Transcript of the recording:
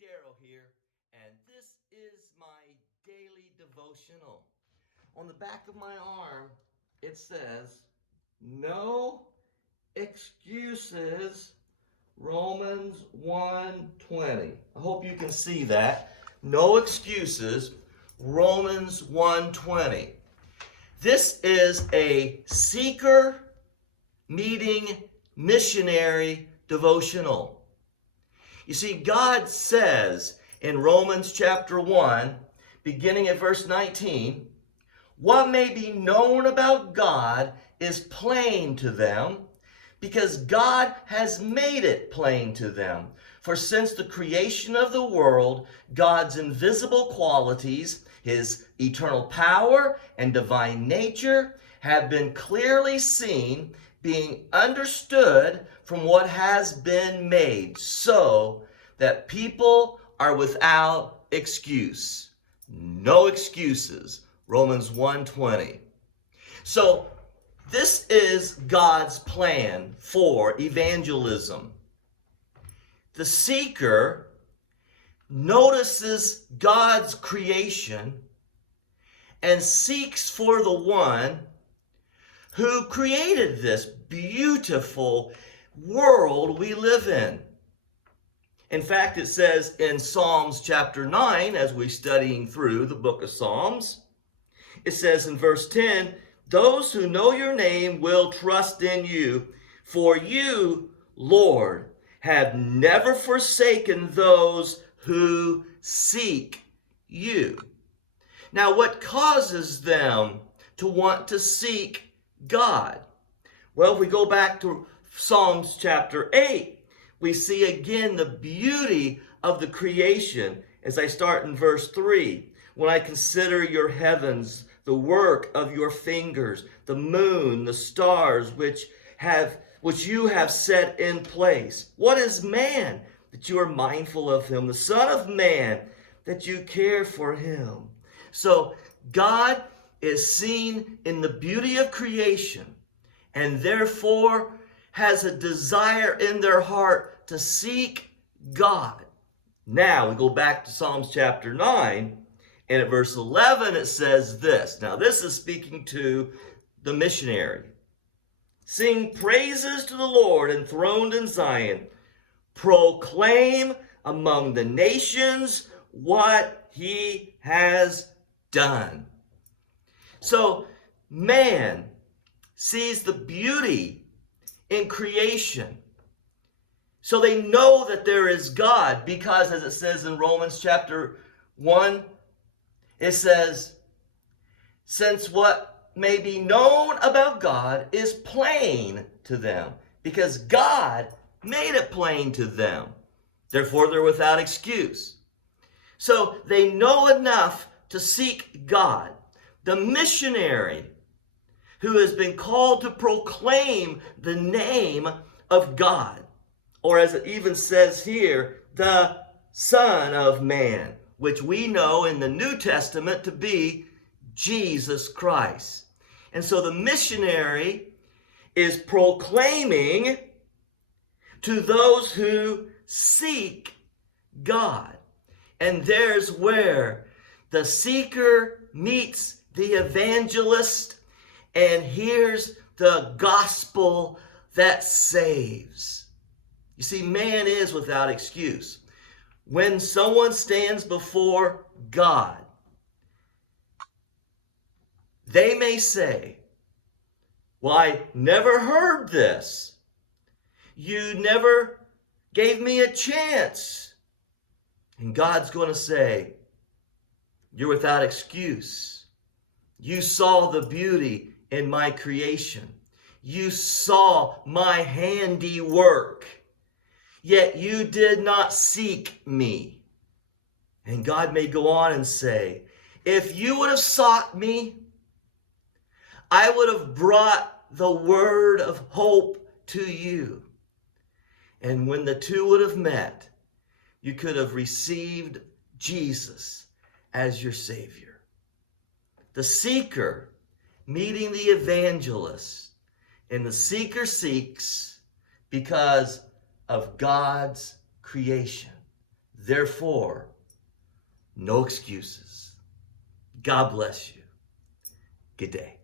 Daryl here, and this is my daily devotional. On the back of my arm, it says, No excuses, Romans 1:20. I hope you can see that. No excuses, Romans 1:20. This is a seeker meeting missionary devotional. You see, God says in Romans chapter 1, beginning at verse 19, what may be known about God is plain to them, because God has made it plain to them. For since the creation of the world, God's invisible qualities, his eternal power and divine nature, have been clearly seen, being understood from what has been made, so that people are without excuse. No excuses. Romans 1:20. So this is God's plan for evangelism. The seeker notices God's creation and seeks for the one who created this beautiful world we live in. In fact, it says in Psalms chapter 9, as we're studying through the book of Psalms, it says in verse 10, those who know your name will trust in you, for you, Lord, have never forsaken those who seek you. Now, what causes them to want to seek God? Well, if we go back to Psalms chapter 8, we see again the beauty of the creation as I start in verse 3. When I consider your heavens, the work of your fingers, the moon, the stars which you have set in place. What is man that you are mindful of him? The Son of Man that you care for him. So God is seen in the beauty of creation, and therefore has a desire in their heart to seek God. Now we go back to Psalms chapter 9, and at verse 11 it says this. Now this is speaking to the missionary. Sing praises to the Lord enthroned in Zion. Proclaim among the nations what he has done. So man sees the beauty in creation. So they know that there is God because, as it says in Romans chapter 1, it says, since what may be known about God is plain to them, because God made it plain to them. Therefore, they're without excuse. So they know enough to seek God. The missionary who has been called to proclaim the name of God, or as it even says here, the Son of Man, which we know in the New Testament to be Jesus Christ. And so the missionary is proclaiming to those who seek God. And there's where the seeker meets the evangelist and hears the gospel that saves. You see, man is without excuse. When someone stands before God, they may say, well, I never heard this. You never gave me a chance. And God's going to say, you're without excuse. You saw the beauty in my creation. You saw my handiwork. Yet you did not seek me. And God may go on and say, if you would have sought me, I would have brought the word of hope to you. And when the two would have met, you could have received Jesus as your Savior. The seeker meeting the evangelist, and the seeker seeks because of God's creation. Therefore, no excuses. God bless you. Good day.